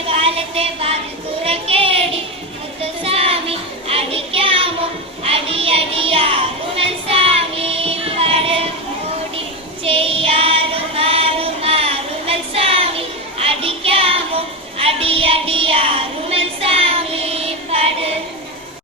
കാലത്തെ കാലത്തെ